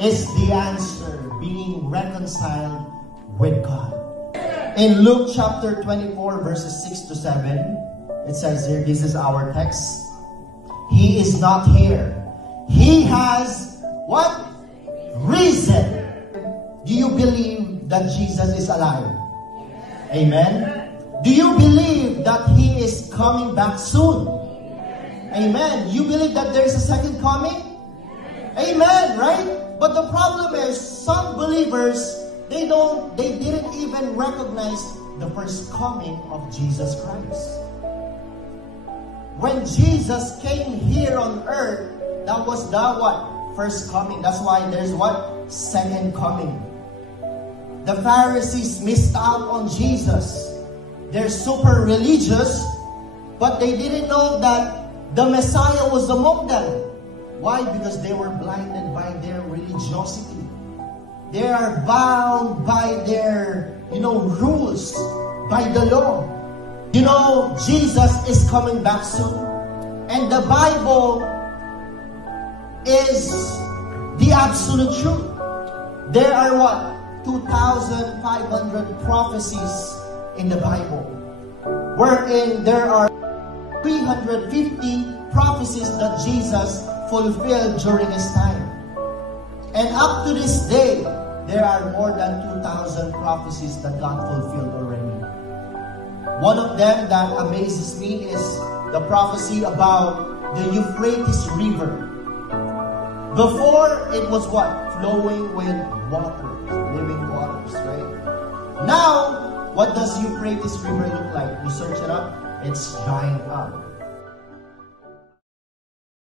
is the answer, being reconciled with God. In Luke chapter 24, verses 6 to 7, it says here, this is our text. He is not here. He has what? Risen. Do you believe that Jesus is alive? Amen. Do you believe that He is coming back soon? Amen. You believe that there is a second coming? Amen, right? But the problem is, some believers, they didn't even recognize the first coming of Jesus Christ. When Jesus came here on earth, that was the what? First coming. That's why there's what? Second coming. The Pharisees missed out on Jesus. They're super religious, but they didn't know that the Messiah was among them. Why? Because they were blinded by their religiosity. They are bound by their, rules, by the law. Jesus is coming back soon. And the Bible is the absolute truth. There are what? 2,500 prophecies in the Bible, wherein there are 350 prophecies that Jesus fulfilled during His time. And up to this day, there are more than 2,000 prophecies that God fulfilled already. One of them that amazes me is the prophecy about the Euphrates River. Before, it was what? Flowing with water, living waters, right? Now, what does Euphrates River look like? You search it up, it's drying up.